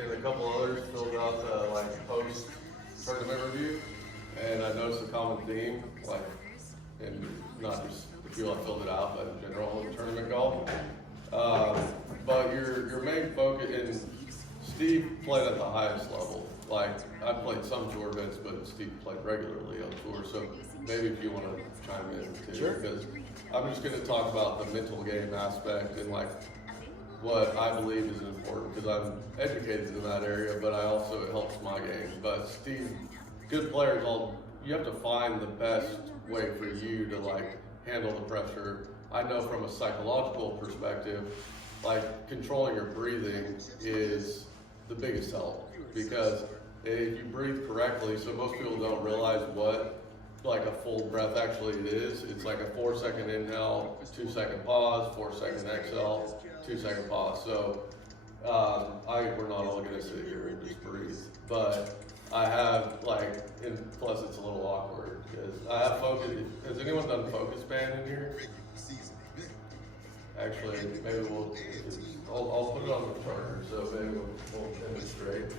and a couple others filled out the like post tournament review, and I noticed a common theme, like, and not just the people that filled it out, but in general in tournament golf. But your main focus, and Steve played at the highest level. Like, I played some tour events, but Steve played regularly on tour, so maybe if you want to chime in too. Sure. Because I'm just going to talk about the mental game aspect and like what I believe is important, because I'm educated in that area, but I also, it helps my game. But Steve, good players, you have to find the best way for you to like handle the pressure. I know from a psychological perspective, like controlling your breathing is the biggest help, because if you breathe correctly, so most people don't realize what like a full breath actually it is. It's like a 4-second inhale, 2-second pause, 4-second exhale, 2-second pause. So we're not all gonna sit here and just breathe, but I have like, and plus it's a little awkward because I have focus. Has anyone done focus band in here? Actually, maybe I'll put it on the charger, so maybe we'll demonstrate.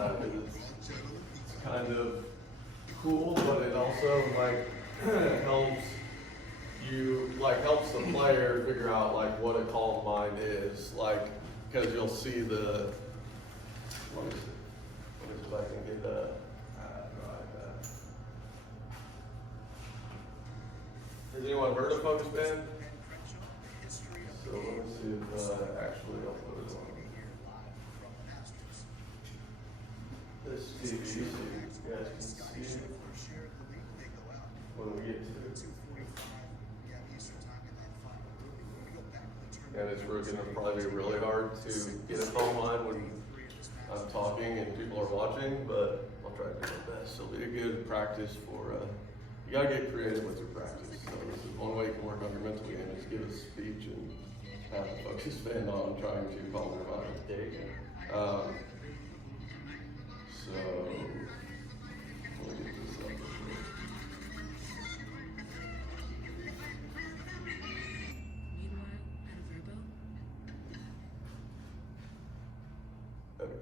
It's kind of cool, but it also like helps the player figure out like what a calm mind is, like, because you'll see the, what is if I can get that, Has anyone heard of focus band? So let me see if actually I'll put it on this TV so you guys can see it when we get to it. And it's going to probably be really hard to get a calm mind when I'm talking and people are watching, but I'll try to do my best. It'll be a good practice for, you gotta get creative with your practice. So this is one way you can work on your mental game, is give a speech and have the focus band on trying to calm your mind. So, let me get this up. Okay.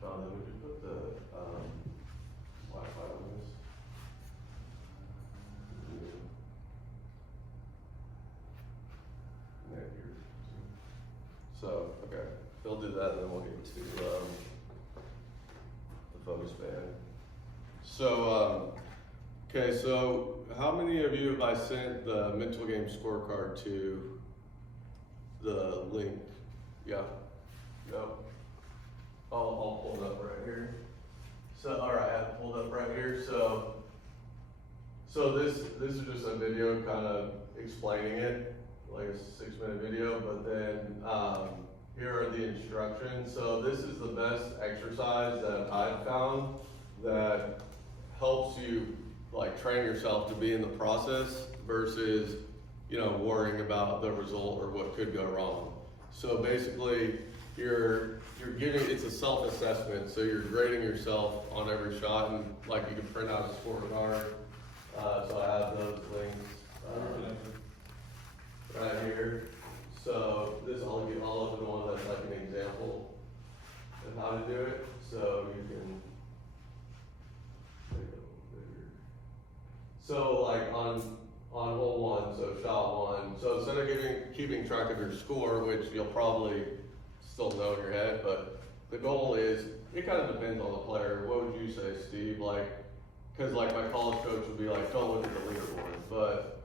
Jonathan, would you put the Wi-Fi on this? Yeah, here. So, okay, they'll do that, and then we'll get to the focus band. So, okay, so how many of you have I sent the mental game scorecard to the link? Yeah? No? I'll pull it up right here. So, all right, I have it pulled up right here. So this is just a video kind of explaining it, like a 6-minute video, but then here are the instructions. So this is the best exercise that I've found that helps you like train yourself to be in the process versus, worrying about the result or what could go wrong. So basically, it's a self-assessment, so you're grading yourself on every shot, and like you can print out a scorecard. So I have those links right here. So I'll open one that's like an example of how to do it. So you can, so like on hole 1, so shot 1. So instead of keeping track of your score, which you'll probably still know in your head, but the goal is, it kind of depends on the player. What would you say, Steve? Because my college coach would be like, don't look at the leaderboard, but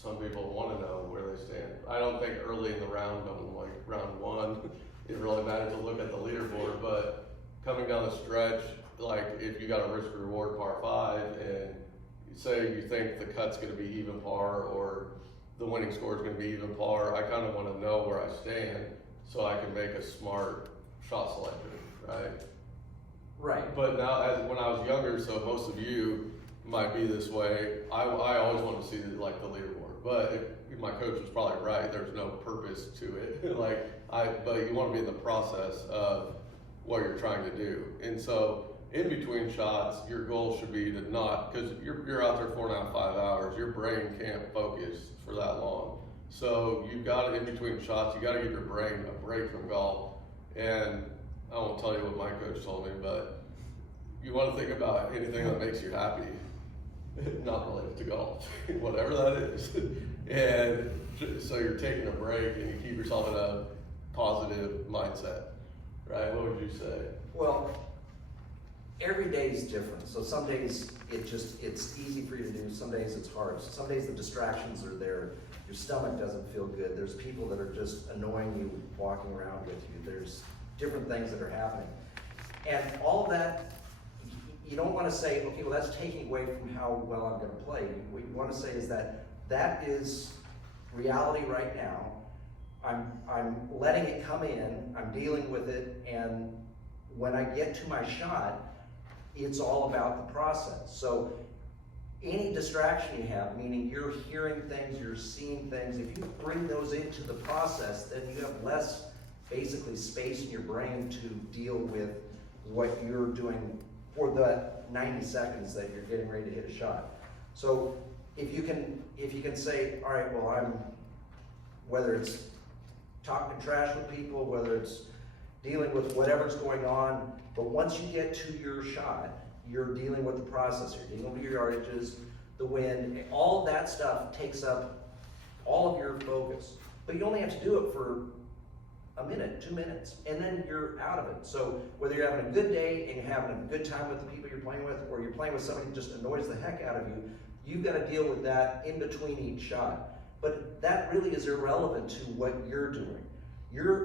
some people want to know where they stand. I don't think early in the round, on round 1, it really matters to look at the leaderboard, but coming down the stretch, like if you got a risk reward par 5 and say you think the cut's going to be even par or the winning score is going to be even par, I kind of want to know where I stand so I can make a smart shot selection, right? Right. But now, as when I was younger, so most of you might be this way. I always want to see like the leaderboard, but my coach was probably right. There's no purpose to it. But you want to be in the process of what you're trying to do, and so in between shots, your goal should be to not, because you're out there 4.5, 5 hours. Your brain can't focus for that long. So you've got to, in between shots, you got to give your brain a break from golf. And I won't tell you what my coach told me, but you want to think about anything that makes you happy, not related to golf, whatever that is. And so you're taking a break and you keep yourself in a positive mindset, right? What would you say? Well, every day is different. So some days it's easy for you to do. Some days it's hard. Some days the distractions are there. Your stomach doesn't feel good. There's people that are just annoying you walking around with you. There's different things that are happening. And all of that, you don't want to say, okay, well, that's taking away from how well I'm going to play. What you want to say is that is reality right now. I'm letting it come in. I'm dealing with it. And when I get to my shot, it's all about the process. So any distraction you have, meaning you're hearing things, you're seeing things, if you bring those into the process, then you have less basically space in your brain to deal with what you're doing for the 90 seconds that you're getting ready to hit a shot. So if you can say, all right, well, whether it's talking trash with people, whether it's dealing with whatever's going on, but once you get to your shot, you're dealing with the process, you're dealing with your yardages, the wind, all of that stuff takes up all of your focus. But you only have to do it for a minute, 2 minutes, and then you're out of it. So whether you're having a good day and you're having a good time with the people you're playing with, or you're playing with somebody who just annoys the heck out of you, you've got to deal with that in between each shot. But that really is irrelevant to what you're doing.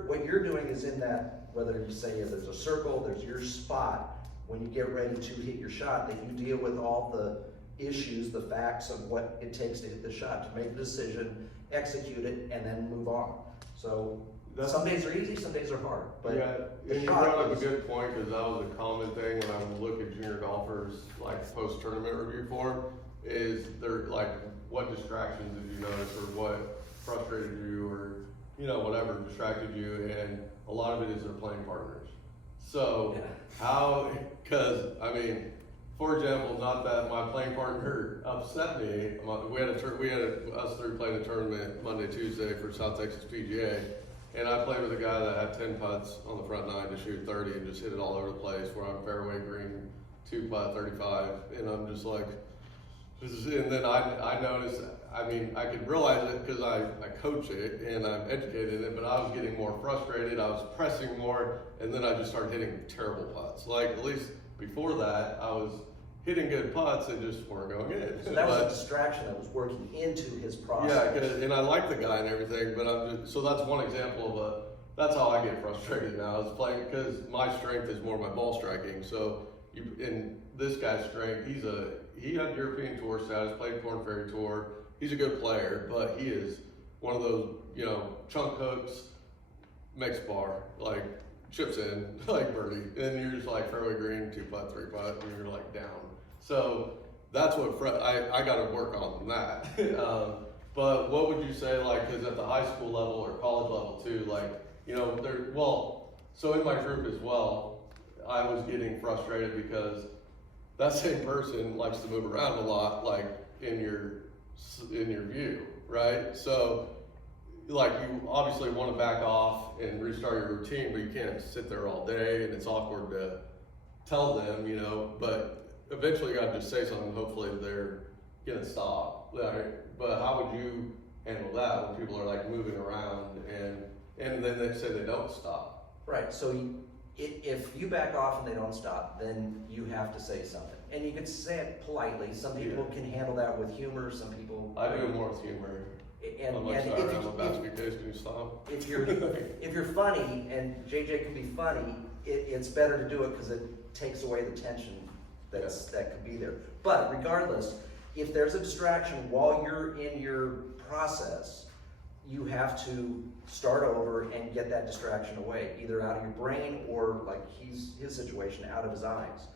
What you're doing is in that, whether you say there's a circle, there's your spot, when you get ready to hit your shot, that you deal with all the issues, the facts of what it takes to hit the shot, to make the decision, execute it, and then move on. So some days are easy, some days are hard. But yeah, and you brought up a good point, because that was a common thing when I would look at junior golfers, like post-tournament review form, is they're like, what distractions did you notice, or what frustrated you, or whatever distracted you, and a lot of it is their playing partners. So because for example, not that my playing partner upset me. We had us three playing a tournament Monday, Tuesday for South Texas PGA, and I played with a guy that had 10 putts on the front nine to shoot 30 and just hit it all over the place. Where I'm fairway green, 2-putt 35, and I'm just like, and then I noticed. I could realize it because I coach it and I'm educated in it, but I was getting more frustrated. I was pressing more, and then I just started hitting terrible putts. Like, at least before that, I was hitting good putts and just weren't going in. So that was a distraction that was working into his process. Yeah, and I like the guy and everything, but so that's one example of that's how I get frustrated now, is playing, because my strength is more my ball striking. So in this guy's strength, he had European Tour status, played Corn Ferry Tour. He's a good player, but he is one of those, chunk hooks, makes par, like chips in, like birdie, and you're just like fairway green, 2-putt, 3-putt, and you're like down. So that's what I got to work on that. But what would you say, like, because at the high school level or college level too, like, so in my group as well, I was getting frustrated because that same person likes to move around a lot, like in your view, right? So like, you obviously want to back off and restart your routine, but you can't sit there all day, and it's awkward to tell them, but eventually you got to just say something. Hopefully they're gonna stop, right? But how would you handle that when people are like moving around and then they say they don't stop? Right, so if you back off and they don't stop, then you have to say something. And you can say it politely. Some people can handle that with humor, some people... I do it more with humor. I'm like, sorry, I'm a basket case, can you stop? If you're funny, and JJ can be funny, it's better to do it because it takes away the tension that could be there. But regardless, if there's a distraction while you're in your process, you have to start over and get that distraction away, either out of your brain or, like his situation, out of his eyes.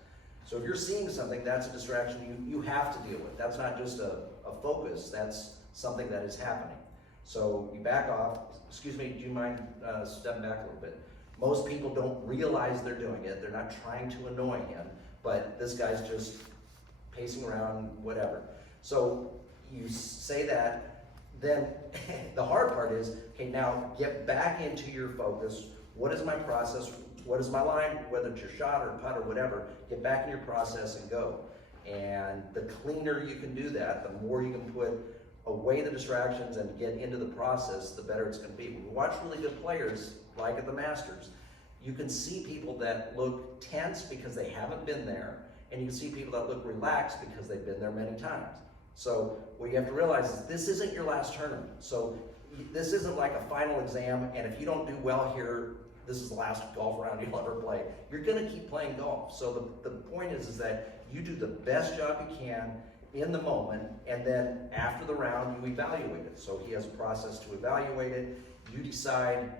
So if you're seeing something, that's a distraction you have to deal with. That's not just a focus, that's something that is happening. So you back off. Excuse me, do you mind stepping back a little bit? Most people don't realize they're doing it. They're not trying to annoy him, but this guy's just pacing around, whatever. So you say that, then the hard part is, okay, now get back into your focus. What is my process? What is my line? Whether it's your shot or putt or whatever, get back in your process and go. And the cleaner you can do that, the more you can put away the distractions and get into the process, the better it's going to be. When you watch really good players, like at the Masters, you can see people that look tense because they haven't been there, and you can see people that look relaxed because they've been there many times. So what you have to realize is this isn't your last tournament. So this isn't like a final exam, and if you don't do well here, this is the last golf round you'll ever play. You're going to keep playing golf. So the point is that you do the best job you can in the moment, and then after the round you evaluate it. So he has a process to evaluate it. You decide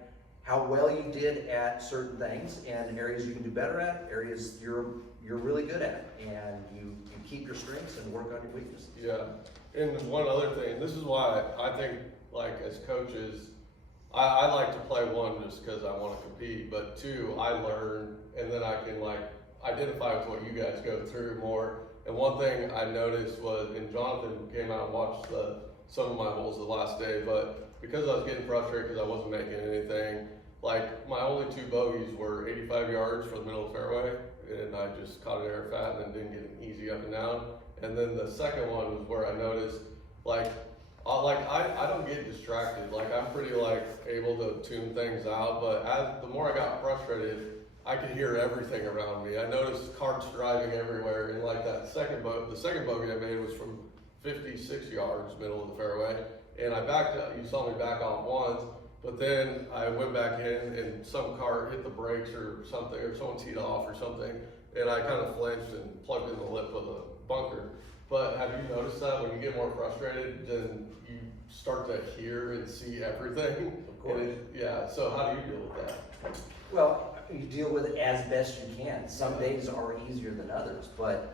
how well you did at certain things, and areas you can do better at, areas you're really good at, and you keep your strengths and work on your weaknesses. Yeah, and one other thing, this is why I think, like, as coaches, I like to play one just because I want to compete, but two, I learn, and then I can, like, identify with what you guys go through more. And one thing I noticed was, and Jonathan came out and watched some of my holes the last day, but because I was getting frustrated because I wasn't making anything, like, my only two bogeys were 85 yards for the middle of the fairway, and I just caught an air fat and then didn't get an easy up and down. And then the second one was where I noticed, I don't get distracted. Like, I'm pretty, like, able to tune things out, but the more I got frustrated, I could hear everything around me. I noticed carts driving everywhere, and like the second bogey I made was from 56 yards, middle of the fairway, and I backed up. You saw me back off once, but then I went back in, and some cart hit the brakes or something, or someone teed off or something, and I kind of flinched and plugged in the lip of the bunker. But have you noticed that when you get more frustrated, then you start to hear and see everything? Of course. Yeah, so how do you deal with that? Well, you deal with it as best you can. Some days are easier than others, but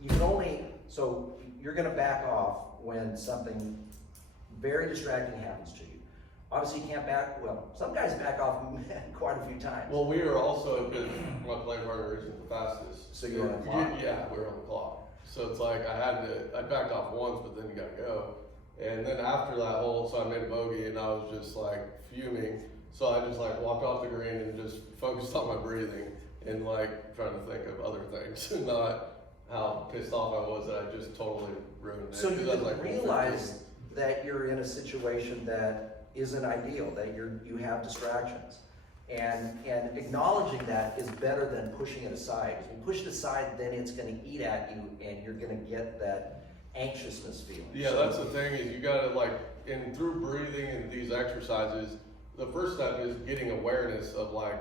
you can only, so you're going to back off when something very distracting happens to you. Obviously you can't some guys back off quite a few times. Well, we were also, because my play partner isn't the fastest. So you're on the clock? Yeah, we were on the clock. So it's like I backed off once, but then you gotta go. And then after that hole, so I made a bogey and I was just like fuming. So I just like walked off the green and just focused on my breathing and like trying to think of other things and not how pissed off I was that I just totally ruined it. So you like, realize that you're in a situation that isn't ideal, that you have distractions. And acknowledging that is better than pushing it aside. If you push it aside, then it's gonna eat at you and you're gonna get that anxiousness feeling. Yeah, so that's the thing is you gotta through breathing and these exercises, the first step is getting awareness of like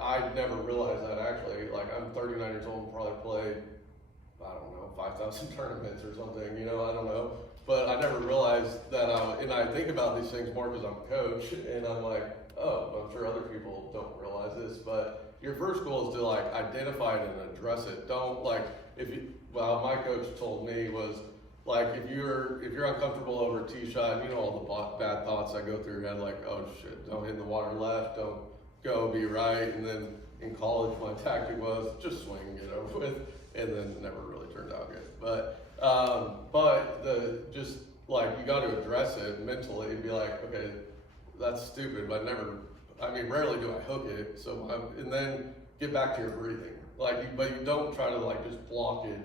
I never realized that actually, like I'm 39 years old and probably played, I don't know, 5,000 tournaments or something, I don't know. But I never realized that and I think about these things more because I'm a coach and I'm like, oh, I'm sure other people don't realize this, but your first goal is to like identify it and address it. Don't my coach told me was like, if you're uncomfortable over a tee shot, all the bad thoughts that go through your head, like, oh shit, don't hit the water left, don't go, be right. And then in college, my tactic was just swing and get over with, and then it never really turned out good. But you got to address it mentally and be like, okay, that's stupid, but rarely do I hook it. And then get back to your breathing. But you don't try to just block it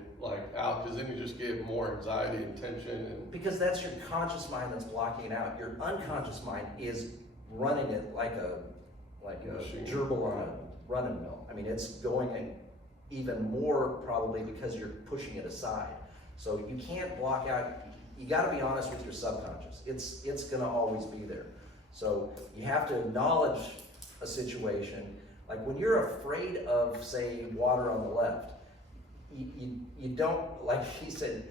out, because then you just get more anxiety and tension. And because that's your conscious mind that's blocking it out. Your unconscious mind is running it like a gerbil on a running mill. I mean, it's going even more probably because you're pushing it aside. So you can't block out. You got to be honest with your subconscious. It's going to always be there. So you have to acknowledge a situation. Like when you're afraid of, say, water on the left, you don't, like he said,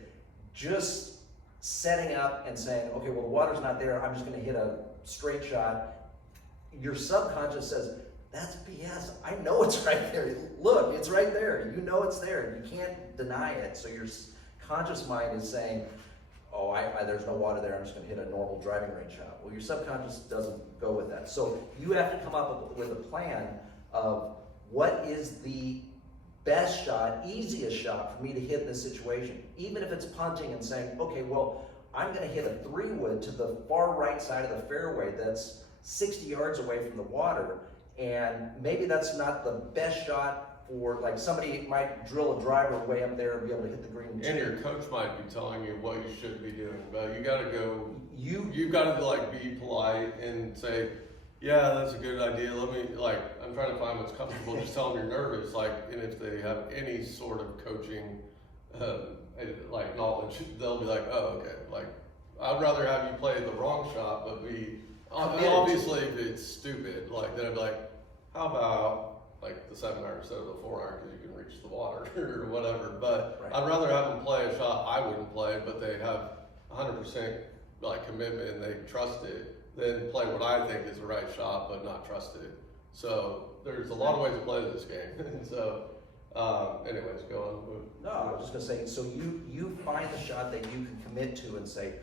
just setting up and saying, okay, well, the water's not there, I'm just gonna hit a straight shot, your subconscious says, that's BS. I know it's right there. Look, it's right there. You know it's there. You can't deny it. So your conscious mind is saying, oh, there's no water there. I'm just going to hit a normal driving range shot. Well, your subconscious doesn't go with that. So you have to come up with a plan of what is the best shot, easiest shot for me to hit in this situation. Even if it's punting and saying, okay, well, I'm going to hit a 3-wood to the far right side of the fairway that's 60 yards away from the water. And maybe that's not the best shot for, like, somebody might drill a driver way up there and be able to hit the green. And your coach might be telling you what you should be doing, but you gotta go, you've gotta like be polite and say, yeah, that's a good idea. Let me, like, I'm trying to find what's comfortable. Just tell them you're nervous, like, and if they have any sort of coaching, like knowledge, they'll be like, oh, okay. Like, I'd rather have you play the wrong shot, but be, obviously if it's stupid, like, then I'd be like, how about like the 7-iron instead of the 4-iron because you can reach the water or whatever. But right. I'd rather have them play a shot I wouldn't play, but they have 100% like commitment and they trust it, than play what I think is the right shot but not trust it. So there's a lot of ways to play this game. And so, anyways, go on. No, I was just gonna say. So you find the shot that you can commit to and say,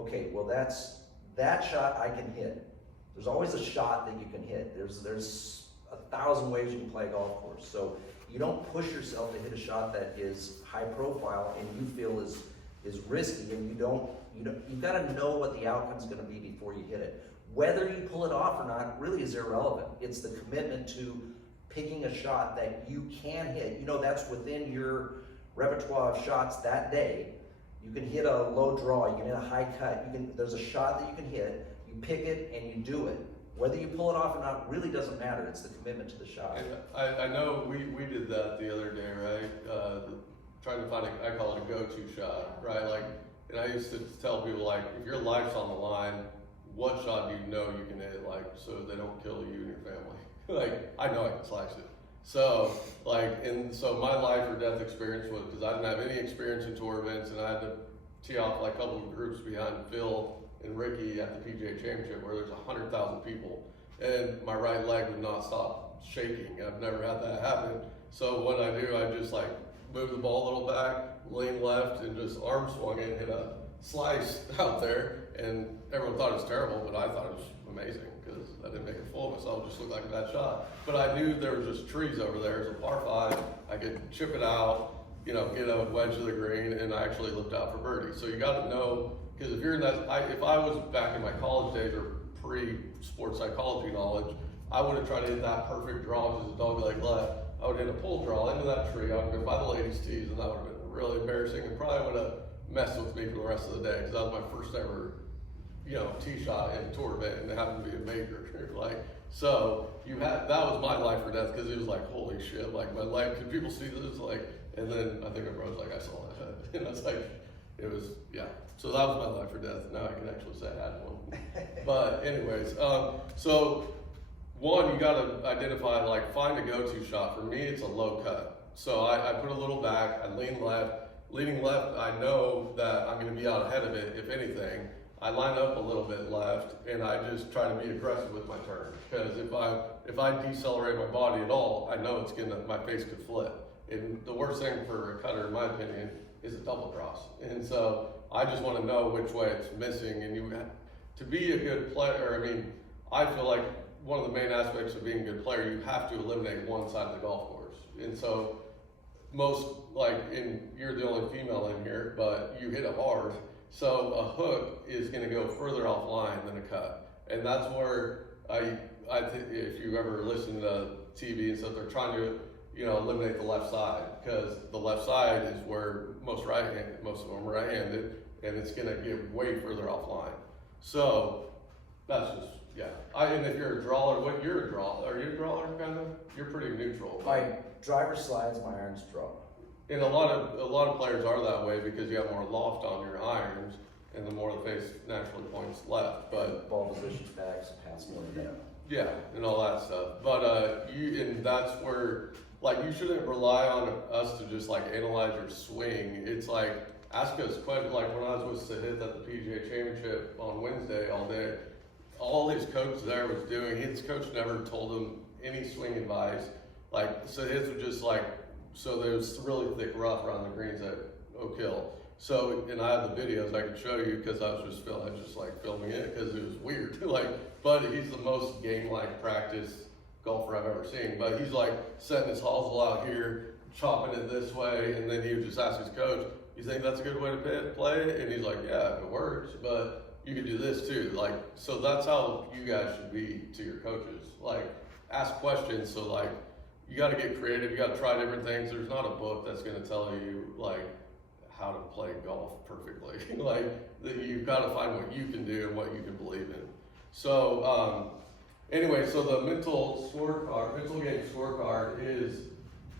okay, well that shot I can hit. There's always a shot that you can hit. There's 1,000 ways you can play a golf course. So you don't push yourself to hit a shot that is high profile and you feel is risky, and you've got to know what the outcome's going to be before you hit it. Whether you pull it off or not really is irrelevant. It's the commitment to picking a shot that you can hit. You know, that's within your repertoire of shots that day. You can hit a low draw, you can hit a high cut, there's a shot that you can hit, you pick it and you do it. Whether you pull it off or not really doesn't matter. It's the commitment to the shot. And I know we did that the other day, right? Trying to find I call it a go-to shot, right? Like, and I used to tell people, like, if your life's on the line, what shot do you know you can hit, like, so they don't kill you and your family? Like, I know I can slice it. So, like, and so my life or death experience was, because I didn't have any experience in tour events, and I had to tee off like a couple of groups behind Phil and Ricky at the PGA Championship where there's 100,000 people, and my right leg would not stop shaking. I've never had that happen. So what I do, I just like move the ball a little back, lean left, and just arm swung it and hit a slice out there. And everyone thought it was terrible, but I thought it was amazing because I didn't make a fool of myself. It just looked like a bad shot. But I knew there was just trees over there. It's a par 5. I could chip it out, you know, get a wedge to the green, and I actually looked out for birdie. So you got to know. Because if you're in that, if I was back in my college days or pre-sports psychology knowledge, I would have tried to hit that perfect draw because the dog leg left. I would hit a pull draw into that tree. I would go by the ladies' tees, and that would have been really embarrassing and probably would have messed with me for the rest of the day because that was my first ever, you know, tee shot in a tour event, and it happened to be a major. Like, so that was my life or death because it was like, holy shit, like my leg. Could people see this? Like, and then I think everyone was like, I saw that, and I was like, it was, yeah. So that was my life or death. Now I can actually say I had one. But anyways, so one, you gotta identify, like, find a go-to shot. For me, it's a low cut. So I put a little back, I lean left. Leaning left, I know that I'm gonna be out ahead of it, if anything. I line up a little bit left, and I just try to be aggressive with my turn. Because if I decelerate my body at all, I know my face could flip. And the worst thing for a cutter, in my opinion, is a double cross. And so I just want to know which way it's missing. And to be a good player, I mean, I feel like one of the main aspects of being a good player, you have to eliminate one side of the golf course. And so you're the only female in here, but you hit it hard. So a hook is going to go further offline than a cut. And that's where I think if you ever listen to TV and stuff, they're trying to, you know, eliminate the left side, because the left side is where most of them are right-handed, and it's going to get way further offline. So that's just, yeah. And if you're a drawer, you're a drawer? Are you a drawer, kind of? You're pretty neutral. My driver slides, my irons draw. And a lot of players are that way because you have more loft on your irons, and the more the face naturally points left. But ball positions back, so pass more down. Yeah, and all that stuff. But and that's where, like, you shouldn't rely on us to just like analyze your swing. It's like ask us questions. Like when I was with Sahith at the PGA Championship on Wednesday all day, all his coach there was doing, his coach never told him any swing advice. Like Sahith was just like, so there's really thick rough around the greens at Oak Hill. So, and I have the videos I can show you because I was just like filming it because it was weird. Like, but he's the most game-like practice golfer I've ever seen. But he's like setting his hosel out here, chopping it this way, and then he would just ask his coach, "You think that's a good way to play it?" And he's like, "Yeah, if it works, but you can do this too." Like, so that's how you guys should be to your coaches. Like, ask questions. So like, you got to get creative. You got to try different things. There's not a book that's going to tell you like how to play golf perfectly. Like, you've got to find what you can do and what you can believe in. So anyway, so the mental game scorecard is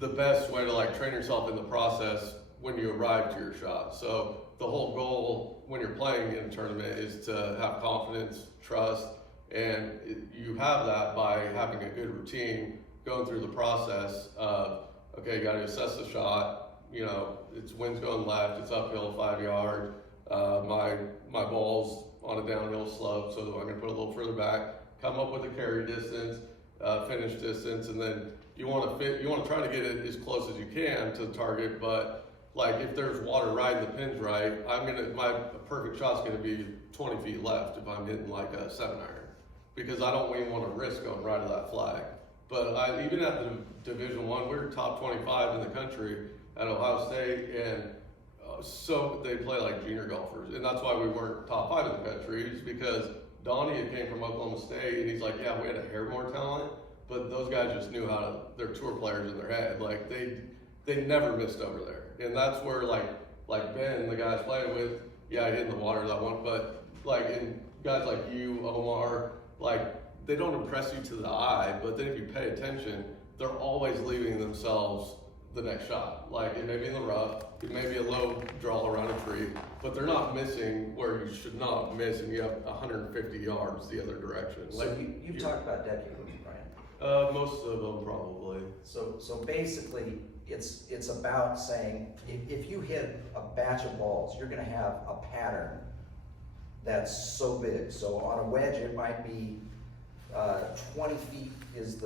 the best way to like train yourself in the process when you arrive to your shot. So the whole goal when you're playing in a tournament is to have confidence, trust, and you have that by having a good routine, going through the process of, okay, you got to assess the shot. You know, it's wind's going left, it's uphill 5 yards. My ball's on a downhill slope, so I'm gonna put a little further back, come up with a carry distance, finish distance, and then you want to try to get it as close as you can to the target. But like if there's water right and the pin's right, my perfect shot's gonna be 20 feet left if I'm hitting like a 7-iron, because I don't even want to risk going right to that flag. But even at the Division I, we were top 25 in the country at Ohio State, and so they play like junior golfers, and that's why we weren't top 5 in the country, is because Donnie had came from Oklahoma State, and he's like, yeah, we had a hair more talent, but those guys just knew how to, they're tour players in their head, like they never missed over there. And that's where like Ben, the guys playing with, yeah, I hit in the water that one, but like, and guys like you, Omar, like they don't impress you to the eye, but then if you pay attention, they're always leaving themselves the next shot. Like it may be in the rough, it may be a low draw around a tree, but they're not missing where you should not miss, and you have 150 yards the other direction. So like you've talked about decking, Brian. Most of them probably. So basically, it's about saying if you hit a batch of balls, you're going to have a pattern that's so big. So on a wedge, it might be 20 feet is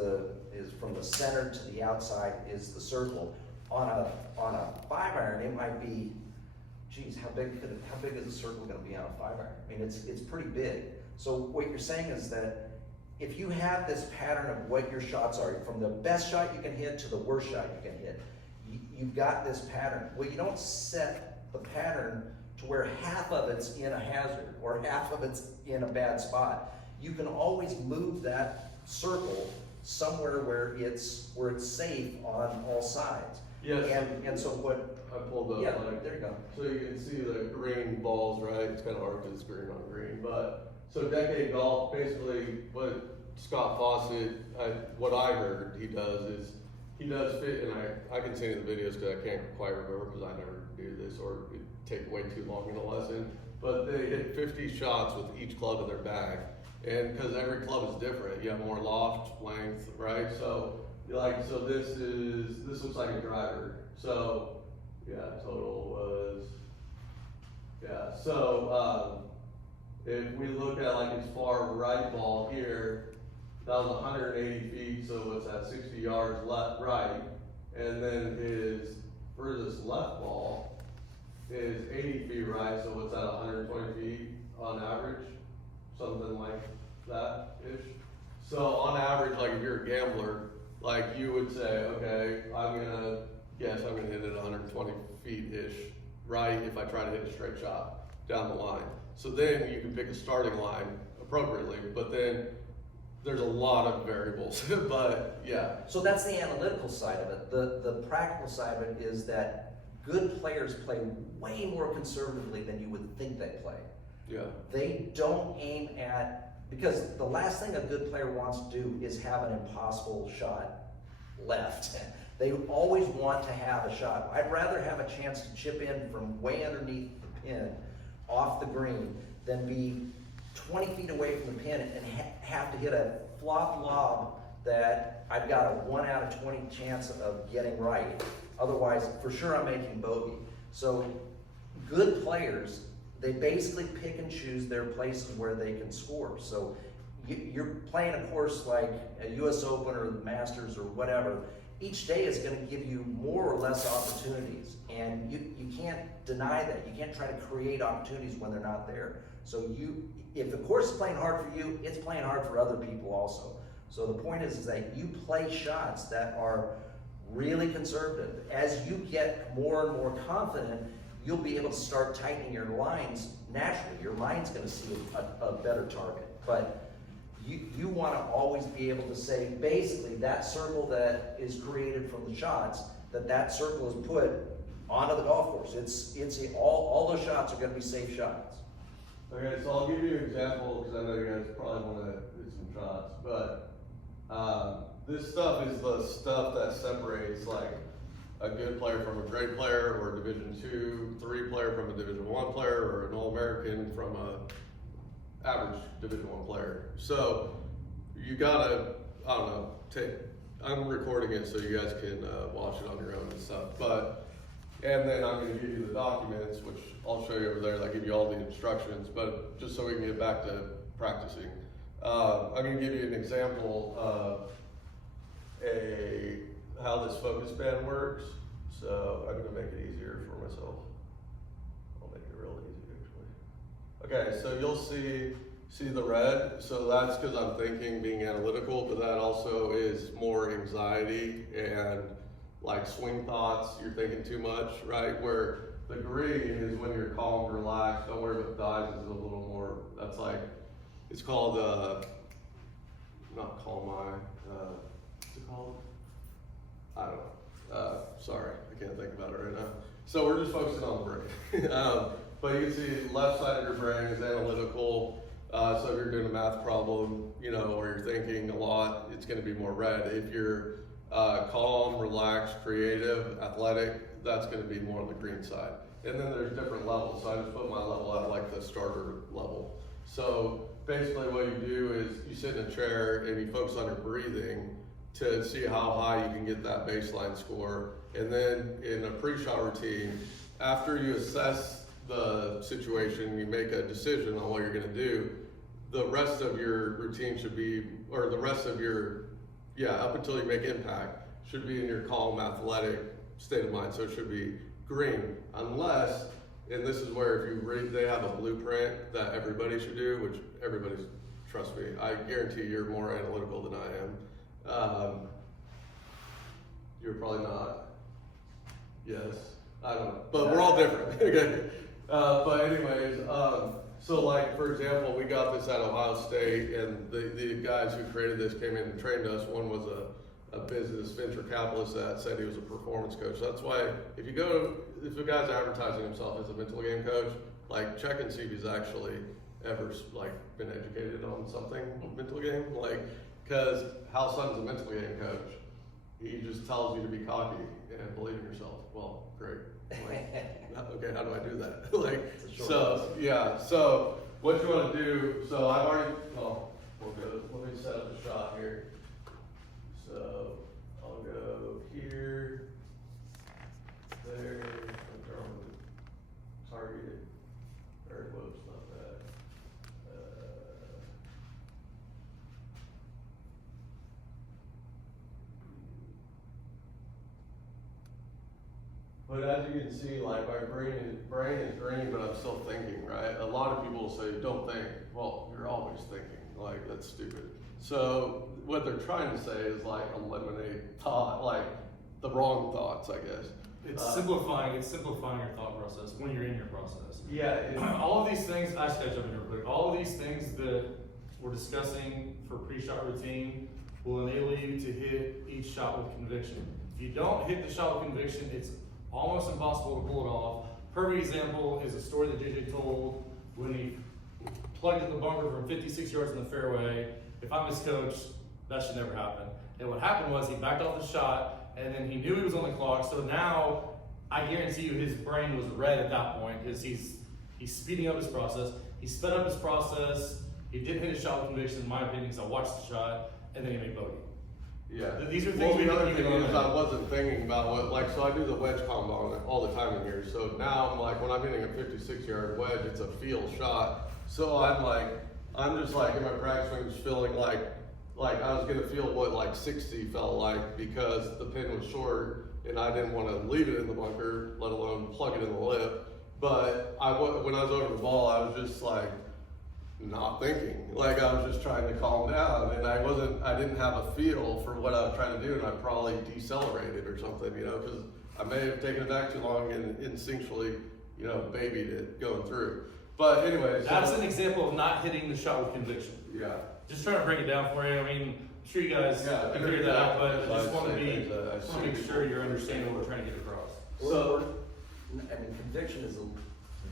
from the center to the outside is the circle. On a 5-iron, it might be, geez, how big is the circle going to be on a 5-iron? I mean, it's pretty big. So what you're saying is that if you have this pattern of what your shots are, from the best shot you can hit to the worst shot you can hit, you've got this pattern. Well, you don't set the pattern to where half of it's in a hazard or half of it's in a bad spot. You can always move that circle somewhere where it's safe on all sides. Yes. And so what I pulled up. Yeah, there you go. So you can see the green balls, right? It's kind of hard because it's green on green, but so Decade Golf, basically what Scott Fawcett, what I heard he does is he does fit, and I can send you the videos because I can't quite remember because I never do this, or it'd take way too long in a lesson. But they hit 50 shots with each club in their bag, and because every club is different, you have more loft length, right? So this looks like a driver. So yeah, total was So if we look at like his far right ball here, that was 180 feet, so what's that, 60 yards left, right. And then his furthest left ball is 80 feet right, so what's that, 120 feet on average? Something like that-ish. So on average, like if you're a gambler, like you would say, okay, I'm gonna hit it 120 feet-ish right if I try to hit a straight shot down the line. So then you can pick a starting line appropriately, but then there's a lot of variables, but yeah. So that's the analytical side of it. The practical side of it is that good players play way more conservatively than you would think they play. Yeah. They don't aim at, because the last thing a good player wants to do is have an impossible shot left. They always want to have a shot. I'd rather have a chance to chip in from way underneath the pin off the green than be 20 feet away from the pin and have to hit a flop lob that I've got a 1 out of 20 chance of getting right. Otherwise, for sure I'm making bogey. So good players, they basically pick and choose their places where they can score. So you're playing a course like a US Open or the Masters or whatever, each day is going to give you more or less opportunities, and you can't deny that. You can't try to create opportunities when they're not there. So if the course is playing hard for you, it's playing hard for other people also. So the point is that you play shots that are really conservative. As you get more and more confident, you'll be able to start tightening your lines naturally. Your mind's going to see a better target. But you want to always be able to say, basically, that circle that is created from the shots, that circle is put onto the golf course. All those shots are going to be safe shots. Okay, so I'll give you an example, because I know you guys probably want to hit some shots, but this stuff is the stuff that separates like a good player from a great player, or a Division II, III player from a Division I player, or an All-American from a average Division I player. So you gotta, I don't know, I'm recording it so you guys can watch it on your own and stuff. And then I'm gonna give you the documents, which I'll show you over there, that give you all the instructions, but just so we can get back to practicing. I'm gonna give you an example of how this focus band works. So I'm gonna make it easier for myself. I'll make it real easy actually. Okay, so you'll see the red. So that's because I'm thinking, being analytical, but that also is more anxiety and like swing thoughts. You're thinking too much, right? Where the green is when you're calm, relaxed. Don't worry about the eyes. Is a little more. That's like, it's called not calm eye. What's it called? I don't know. Sorry, I can't think about it right now. So we're just focusing on the brain. But you can see left side of your brain is analytical. So if you're doing a math problem, or you're thinking a lot, it's going to be more red. If you're calm, relaxed, creative, athletic, that's going to be more on the green side. And then there's different levels. So I just put my level at like the starter level. So basically what you do is you sit in a chair and you focus on your breathing to see how high you can get that baseline score. And then in a pre-shot routine, after you assess the situation, you make a decision on what you're going to do, the rest of your routine should be, or the rest of your, up until you make impact, should be in your calm, athletic state of mind. So it should be green, unless, and this is where if you read, they have a blueprint that everybody should do, which everybody's, trust me, I guarantee you're more analytical than I am. You're probably not. Yes, I don't know, but we're all different. Okay. But anyways, so like, for example, we got this at Ohio State, and the guys who created this came in and trained us. One was a business venture capitalist that said he was a performance coach. So that's why if a guy's advertising himself as a mental game coach, like check and see if he's actually ever like been educated on something mental game. Like, because Hal Sutton's a mental game coach. He just tells you to be cocky and believe in yourself. Well, great. Like, okay, how do I do that? Like, so what you want to do, so I've already, we'll go, let me set up a shot here. So I'll go here, there, target, or whoops, not that. But as you can see, like my brain is green, but I'm still thinking, right? A lot of people say, don't think. Well, you're always thinking. Like, that's stupid. So what they're trying to say is like eliminate thought, like the wrong thoughts, I guess. It's simplifying your thought process when you're in your process. Yeah. All of these things, I just gotta jump in real quick. All of these things that we're discussing for pre-shot routine will enable you to hit each shot with conviction. If you don't hit the shot with conviction, it's almost impossible to pull it off. Perfect example is a story that JJ told when he plugged in the bunker from 56 yards in the fairway. If I'm his coach, that should never happen. And what happened was he backed off the shot, and then he knew he was on the clock. So now, I guarantee you, his brain was red at that point because he's speeding up his process. He sped up his process. He didn't hit his shot with conviction, in my opinion, because I watched the shot, and then he made bogey. Yeah. These are Well, things we the can other you thing can is learn. I wasn't thinking about what, like, so I do the wedge combo all the time in here. So now I'm like, when I'm hitting a 56-yard wedge, it's a feel shot. So I'm just like in my practice swing, just feeling like I was gonna feel what like 60 felt like because the pin was short and I didn't want to leave it in the bunker, let alone plug it in the lip. But when I was over the ball, I was just like not thinking. Like I was just trying to calm down, and I didn't have a feel for what I was trying to do, and I probably decelerated or something, because I may have taken it back too long and instinctually, babied it going through. But anyways. That's an example of not hitting the shot with conviction. Yeah. Just trying to break it down for you. I mean, I'm sure you guys Yeah, can figure that out, but I I'd just want to say be, things that I just want to make see sure people- you're understanding what we're trying to get across. So- Conviction is a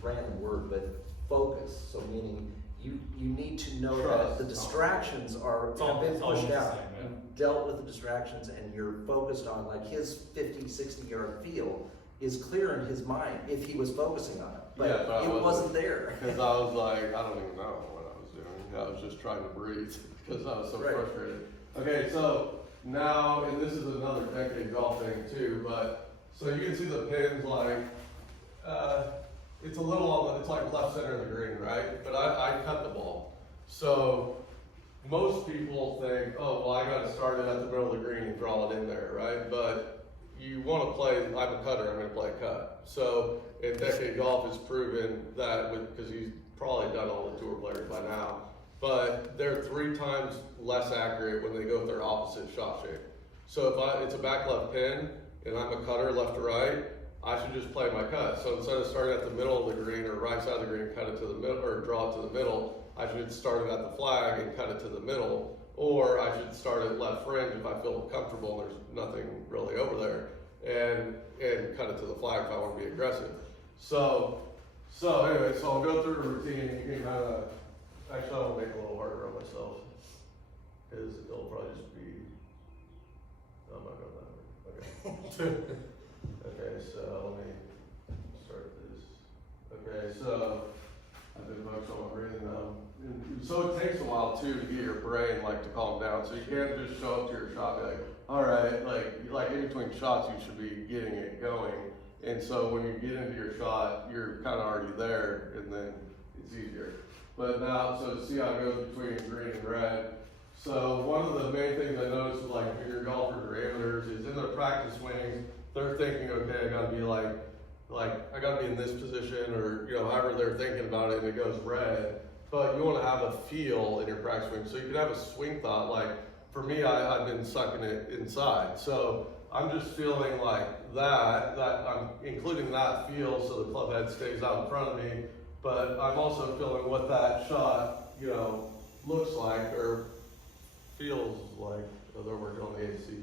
random word, but focus, so meaning you need to know that Trust. the distractions It's all- have been it's all pushed the out. same, yeah. You've dealt with the distractions and you're focused on, like, his 50, 60-yard feel is clear in his mind if he was focusing on it, Yeah, but I it wasn't. wasn't there. Because I was like, I don't even know what I was doing. I was just trying to breathe because I was so Right. frustrated. Okay, so now, and this is another decade golf thing too, but so you can see the pins like, it's a little on the, it's like left center of the green, right? But I cut the ball. So most people think, oh, well, I got to start it at the middle of the green and draw it in there, right? But you want to play, I'm a cutter, I'm going to play a cut. So, and Decade Golf has proven that, because he's probably done all the tour players by now, but they're 3 times less accurate when they go with their opposite shot shape. So if it's a back left pin, and I'm a cutter left to right, I should just play my cut. So instead of starting at the middle of the green or right side of the green, cut it to the middle, or draw it to the middle, I should start it at the flag and cut it to the middle. Or I should start at left fringe if I feel comfortable and there's nothing really over there, and cut it to the flag if I want to be aggressive. So anyway, so I'll go through a routine. You can kind of, actually I will make it a little harder on myself, because it'll probably just be, I'm not going that way. Okay. Okay, so let me start this. Okay, so I've been focused on my breathing now. So it takes a while too to get your brain to calm down. So you can't just show up to your shot and be like, all right, like in between shots you should be getting it going. And so when you get into your shot, you're kind of already there, and then it's easier. But now, so to see how it goes between green and red. So one of the main things I noticed with junior golfers or amateurs is in their practice swings, they're thinking, okay, I gotta be I gotta be in this position, or however they're thinking about it, and it goes red. But you want to have a feel in your practice swing, so you can have a swing thought. Like for me, I've been sucking it inside, so I'm just feeling like that I'm including that feel, so the club head stays out in front of me. But I'm also feeling what that shot, looks like or feels like. Oh, they're working on the AC.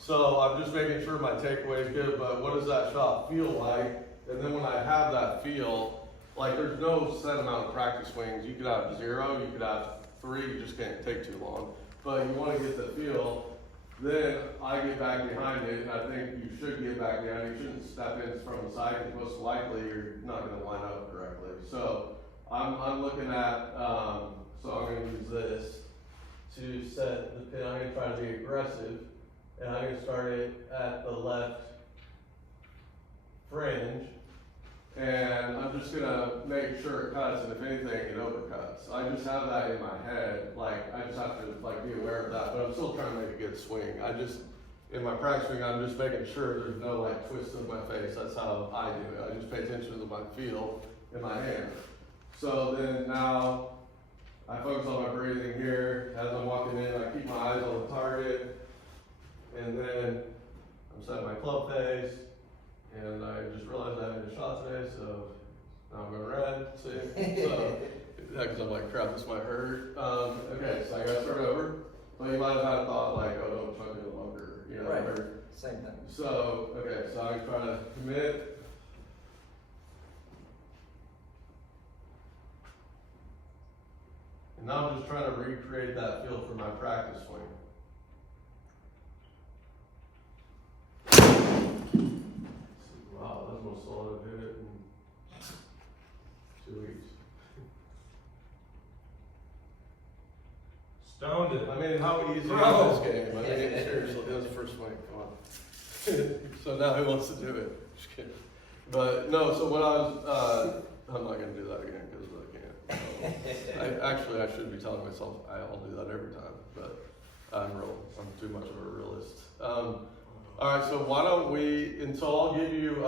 So I'm just making sure my takeaway is good, but what does that shot feel like? And then when I have that feel, there's no set amount of practice swings. You could have 0, you could have 3, you just can't take too long. But you want to get the feel, then I get back behind it, and I think you should get back behind it. You shouldn't step in from the side, because most likely you're not going to line up correctly. So I'm looking at, so I'm going to use this to set the pin. I'm going to try to be aggressive. And I'm going to start it at the left fringe, and I'm just going to make sure it cuts, and if anything, it overcuts. I just have that in my head, I just have to be aware of that, but I'm still trying to make a good swing. In my practice swing, I'm just making sure there's no twist of my face. That's how I do it. I just pay attention to my feel in my hand. So then now, I focus on my breathing here. As I'm walking in, I keep my eyes on the target. And then I'm setting my club face, and I just realized I haven't hit a shot today, so now I'm going red, see? So, because I'm like, crap, this might hurt. Okay, so I gotta start over. But you might have had a thought oh, don't chuck it in the bunker, Right. Or, Same thing. so, okay, so I'm trying to commit. And now I'm just trying to recreate that feel for my practice swing. Wow, that's the most solid I've hit it in 2 weeks. Stoned it. I mean, how easy Bro. is this game? I mean, seriously, that was the first swing, come on. So now who wants to do it? Just kidding. But no, so when I was, I'm not gonna do that again, because I can't. I should be telling myself I'll do that every time, but I'm too much of a realist. Alright, so why don't we, and so I'll give you,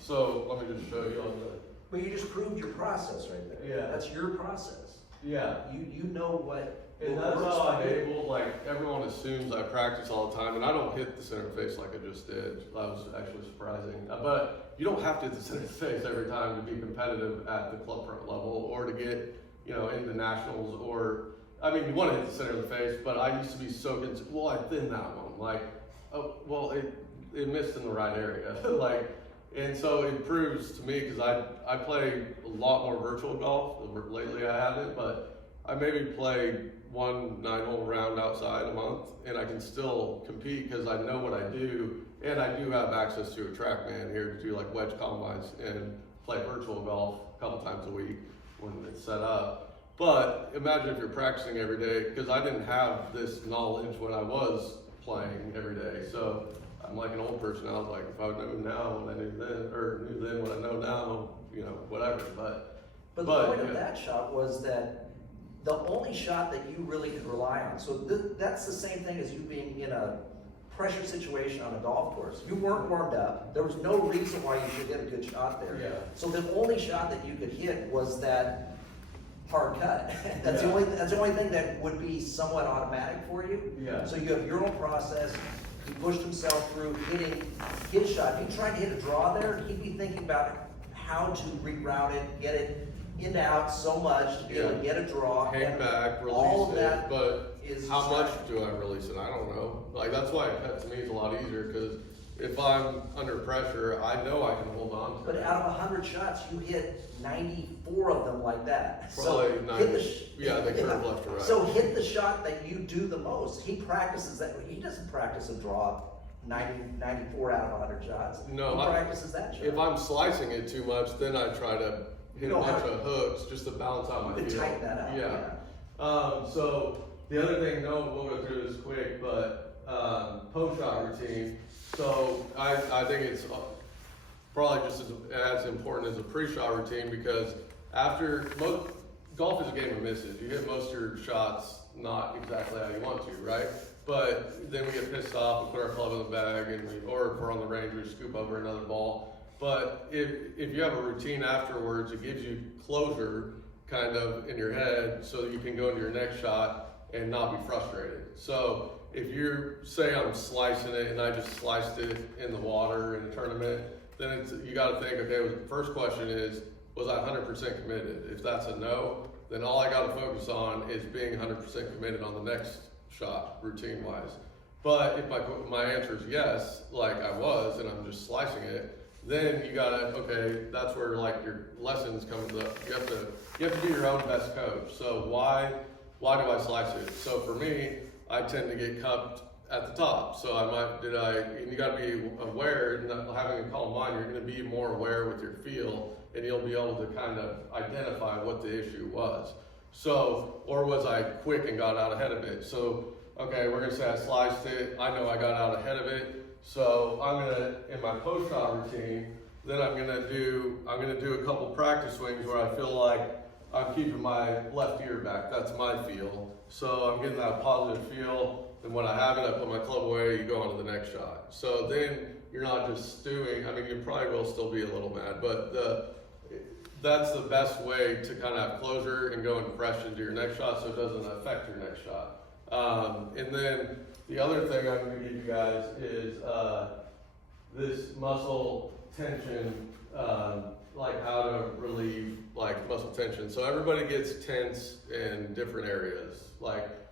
so let me just show you on the, But you just proved your process right there. Yeah. That's your process. yeah. You know what. And what that's works how I'm for you. able, like, everyone assumes I practice all the time, and I don't hit the center of the face like I just did. That was actually surprising. But you don't have to hit the center of the face every time to be competitive at the club pro level, or to get, into nationals, or, I mean, you want to hit the center of the face, but I used to be so concerned, well, I thinned that one. Like, oh, well, it missed in the right area. And so it proves to me, because I play a lot more virtual golf. Lately I haven't, but I maybe play 1 9-hole round outside a month, and I can still compete because I know what I do, and I do have access to a TrackMan here to do like wedge combines and play virtual golf a couple times a week when it's set up. But imagine if you're practicing every day, because I didn't have this knowledge when I was playing every day. So I'm like an old person. I was like, if I knew now what I knew then, or knew then what I know now, whatever. But the point of that shot was that the only shot that you really could rely on. So that's the same thing as you being in a pressure situation on a golf course. You weren't warmed up. There was no reason why you should hit a good shot there. Yeah. So the only shot that you could hit was that hard cut. That's Yeah. the only thing that would be somewhat automatic for you. Yeah. So you have your own process. He pushed himself through hitting his shot. If he tried to hit a draw there, he'd be thinking about how to reroute it, get it into out so much to be able to get a draw. hang and back, all of release it, that but is how much distraction. do I release it? I don't know. Like, that's why a cut to me is a lot easier, because if I'm under pressure, I know I can hold on to But it. out of 100 shots, you hit 94 of them like that. Probably hit 90, the yeah, they curve left to right. So hit the shot that you do the most. He practices that. He doesn't practice a draw 94 out of 100 shots. No, he practices that shot. If I'm slicing it too much, then I try to hit a don't bunch have of hooks just to balance out my You can feel. tighten that up, yeah. So the other thing, we'll go through this quick, but post shot routine. So I think it's probably just as important as a pre-shot routine, because golf is a game of misses. You hit most of your shots not exactly how you want to, right? But then we get pissed off, we put our club in the bag, or if we're on the range, we scoop over another ball. But if you have a routine afterwards, it gives you closure kind of in your head, so that you can go into your next shot and not be frustrated. So if say I'm slicing it and I just sliced it in the water in a tournament, then you got to think, okay, the first question is, was I 100% committed? If that's a no, then all I got to focus on is being 100% committed on the next shot, routine-wise. But if my answer is yes, like I was, and I'm just slicing it, then you gotta, okay, that's where like your lessons come to you have to be your own best coach. So why do I slice it? So for me, I tend to get cupped at the top. So and you gotta be aware, and having a calm mind, you're gonna be more aware with your feel, and you'll be able to kind of identify what the issue was. So, or was I quick and got out ahead of it? So, okay, we're gonna say I sliced it, I know I got out ahead of it, so in my post shot routine, then I'm gonna do a couple practice swings where I feel like I'm keeping my left ear back. That's my feel. So I'm getting that positive feel, and when I have it, I put my club away, you go on to the next shot. So then you're not just stewing. I mean, you probably will still be a little mad, but that's the best way to kind of have closure and go fresh into your next shot, so it doesn't affect your next shot. And then the other thing I'm going to give you guys is this muscle tension, like how to relieve like muscle tension. So everybody gets tense in different areas.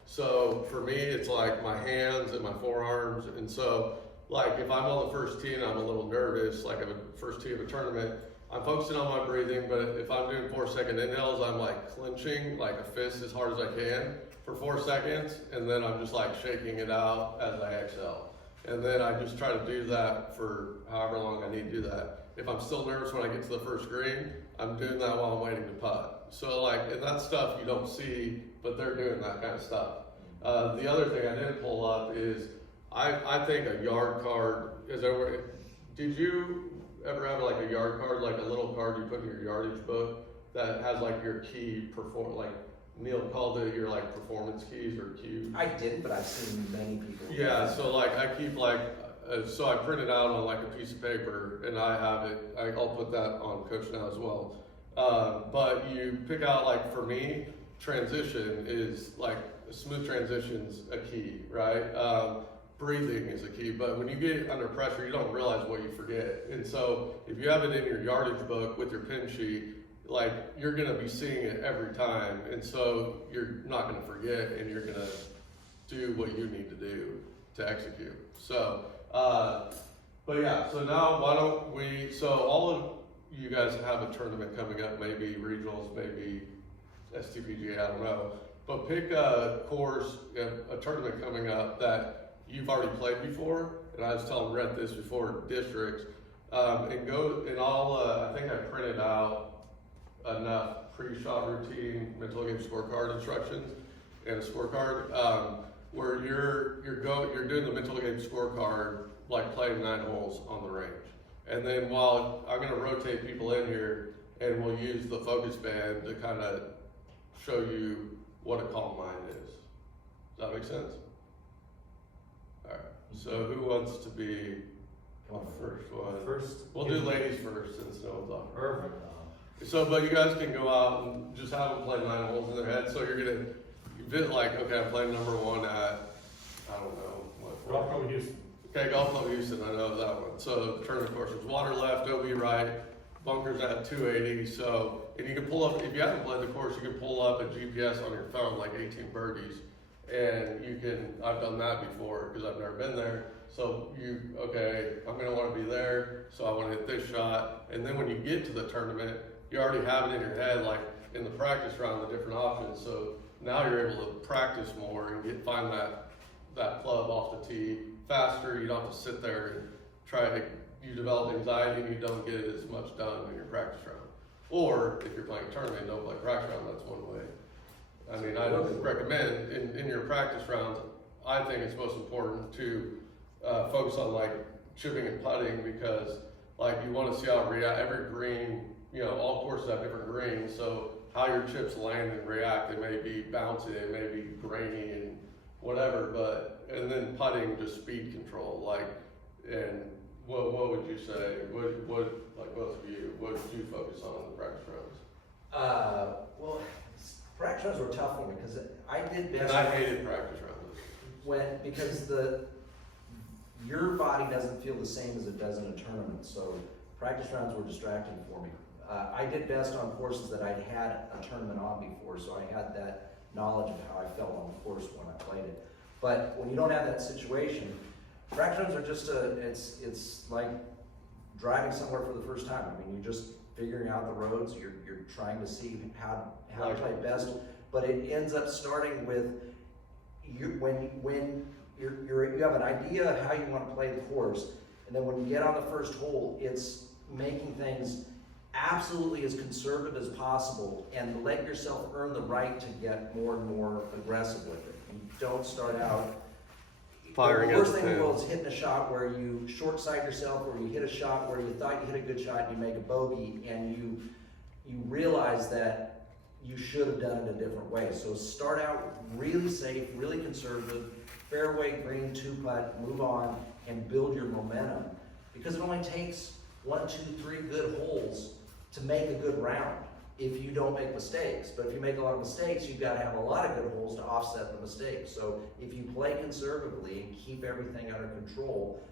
So for me, it's like my hands and my forearms. And so like if I'm on the first tee and I'm a little nervous, like I'm a first tee of a tournament, I'm focusing on my breathing, but if I'm doing 4-second inhales, I'm like clenching like a fist as hard as I can for 4 seconds, and then I'm just like shaking it out as I exhale. And then I just try to do that for however long I need to do that. If I'm still nervous when I get to the first green, I'm doing that while I'm waiting to putt. So like, and that's stuff you don't see, but they're doing that kind of stuff. The other thing I didn't pull up is, I think a yard card is over. Did you ever have like a yard card, like a little card you put in your yardage book that has like your key like Neil called it your like performance keys or cue? I didn't, but I've seen many people. Yeah, so like I keep like, so I print it out on like a piece of paper and I have it, I'll put that on Coach Now as well. But you pick out, like for me, transition is like, smooth transition's a key, right? Breathing is a key, but when you get under pressure, you don't realize what you forget. And so if you have it in your yardage book with your pin sheet, like you're gonna be seeing it every time. And so you're not gonna forget and you're gonna do what you need to do to execute. So, but yeah, so now why don't we, so all of you guys have a tournament coming up, maybe regionals, maybe STPGA, I don't know. But pick a course, a tournament coming up that you've already played before, and I was telling Rhett this before, districts, and go, and I think I printed out enough pre-shot routine, mental game scorecard instructions, and a scorecard, where you're doing the mental game scorecard, like playing 9 holes on the range. And then while I'm gonna rotate people in here, and we'll use the focus band to kind of show you what a calm mind is. Does that make sense? All right, so who wants to be the first one? First. We'll do ladies first since no one's on. Perfect. So, but you guys can go out and just have them play 9 holes in their head. So you're gonna bit like, okay, I'm playing number 1 at, I don't know, what. Golf Club Houston. Okay, Golf Club Houston, I know that one. So the tournament course is water left, OB right, bunkers at 280. So, and you can pull up, if you haven't played the course, you can pull up a GPS on your phone, like 18 birdies. And you can, I've done that before because I've never been there. So okay, I'm gonna wanna be there, so I wanna hit this shot. And then when you get to the tournament, you already have it in your head, like in the practice round, the different options. So now you're able to practice more and find that club off the tee faster. You don't have to sit there and you develop anxiety and you don't get as much done in your practice round. Or if you're playing a tournament, don't play practice round, that's one way. I mean, I don't recommend in your practice rounds, I think it's most important to focus on like chipping and putting, because like you want to see how it react. Every green, all courses have different greens, so how your chips land and react, they may be bouncy, they may be grainy and whatever, and then putting, just speed control, and what would you say, what like both of you, what did you focus on in the practice rounds? Well, practice rounds were tough for me because I did best. And I hated practice rounds. Because your body doesn't feel the same as it does in a tournament, so practice rounds were distracting for me. I did best on courses that I'd had a tournament on before, so I had that knowledge of how I felt on the course when I played it. But when you don't have that situation, practice rounds are just it's like driving somewhere for the first time. I mean, you're just figuring out the roads, you're trying to see how to play best, but it ends up starting with when you have an idea of how you want to play the course, and then when you get on the first hole, it's making things absolutely as conservative as possible and let yourself earn the right to get more and more aggressive with it. You don't start out firing. The worst thing in the world is hitting a shot where you short side yourself, or you hit a shot where you thought you hit a good shot and you make a bogey, and you realize that you should have done it a different way. So start out really safe, really conservative, fairway, green, 2-putt, move on, and build your momentum. Because it only takes 1, 2, 3 good holes to make a good round if you don't make mistakes. But if you make a lot of mistakes, you've got to have a lot of good holes to offset the mistakes. So if you play conservatively and keep everything under control,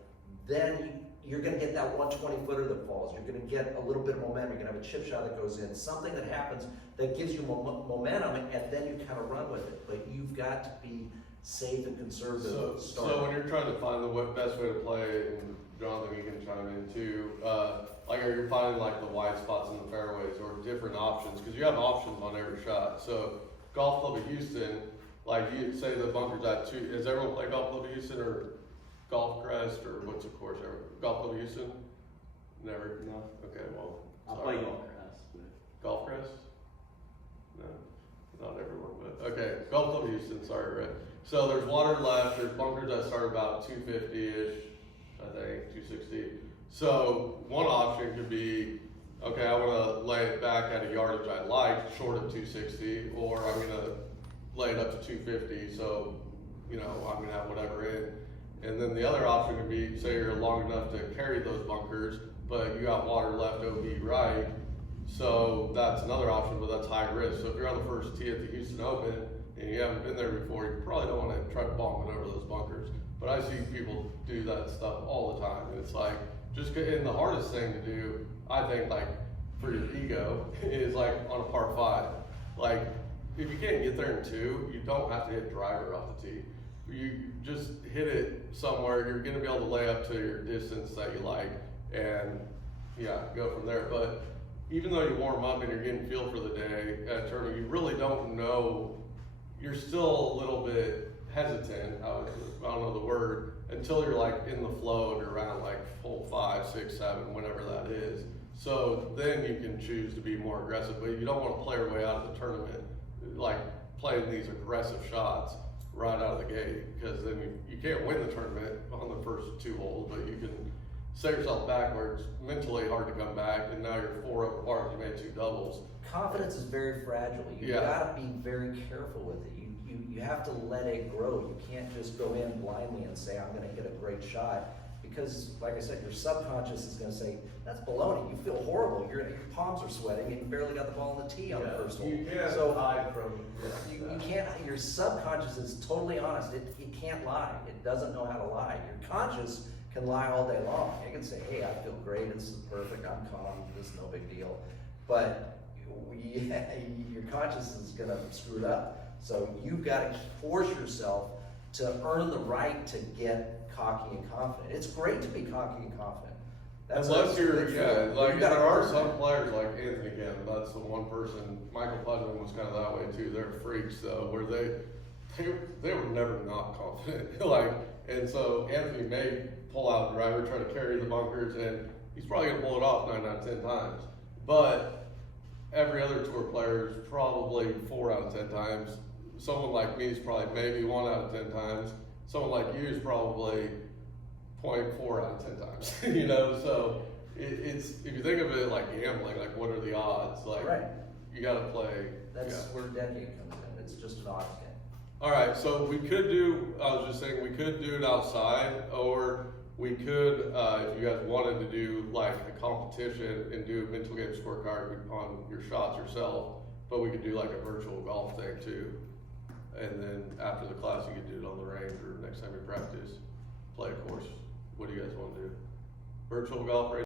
then you're going to get that 120-footer that falls. You're going to get a little bit of momentum. You're going to have a chip shot that goes in. Something that happens that gives you momentum, and then you kind of run with it. But you've got to be safe and conservative. So when you're trying to find the best way to play, and Jonathan, you can chime in too, like are you finding like the wide spots in the fairways or different options? Because you have options on every shot. So Golf Club of Houston, like you say the bunker's at 2, has everyone played Golf Club of Houston or Golf Crest, or what's the course ever? Golf Club of Houston? Never? No? Okay, well, I'll sorry. play Golf Crest. Golf Crest? No, not everyone, but okay. Golf Club of Houston. Houston, sorry, Rick. So there's water left, there's bunkers that start about 250-ish, I think, 260. So one option could be, okay, I wanna lay it back at a yardage I like, short of 260, or I'm gonna lay it up to 250, so, you know, I'm gonna have whatever in. And then the other option could be, say you're long enough to carry those bunkers, but you got water left OB right, so that's another option, but that's high risk. So if you're on the first tee at the Houston Open and you haven't been there before, you probably don't want to try to bomb it over those bunkers. But I see people do that stuff all the time, and it's like, and the hardest thing to do, I think, like, for your ego, is like on a par 5. Like, if you can't get there in 2, you don't have to hit driver off the tee. You just hit it somewhere, you're gonna be able to lay up to your distance that you like, and yeah, go from there. But even though you warm up and you're getting feel for the day at a tournament, you really don't know, you're still a little bit hesitant, I don't know the word, until you're like in the flow and you're around like hole 5, 6, 7, whatever that is. So then you can choose to be more aggressive, but you don't want to play your way out of the tournament, like playing these aggressive shots right out of the gate, because then you can't win the tournament on the first 2 holes, but you can set yourself back where it's mentally hard to come back, and now you're 4 over par, you made 2 doubles. Confidence is very fragile. You gotta be very careful with it. You have to let it grow. You can't just go in blindly and say, I'm gonna hit a great shot, because like I said, your subconscious is gonna say, that's baloney. You feel horrible. Your palms are sweating and you barely got the ball on the tee on the first hole. You can't So hide from you can't, your subconscious is totally honest. It can't lie. It doesn't know how to lie. Your conscious can lie all day long. It can say, hey, I feel great, this is perfect, I'm calm, this is no big deal. But your conscious is gonna screw it up. So you've gotta force yourself to earn the right to get cocky and confident. It's great to be cocky and confident. Unless you're, like you there gotta are earn some it. players like Anthony Gannon, that's the one person, Michael Putnam was kind of that way too, they're freaks though, where they were never not confident. Like, and so Anthony may pull out driver, try to carry the bunkers, and he's probably gonna pull it off 9 out of 10 times. But every other tour player is probably 4 out of 10 times. Someone like me is probably maybe 1 out of 10 times. Someone like you is probably 0.4 out of 10 times. You know, so it's if you think of it like gambling, like what are the odds? Like Right. you got to play. That's where decade comes in. It's just an odds game. All right, so we could do. I was just saying we could do it outside, or we could, if you guys wanted to do like a competition and do a mental game scorecard on your shots yourself. But we could do like a virtual golf thing too. And then after the class, you could do it on the range or next time you practice, play a course. What do you guys want to do? Virtual golf range?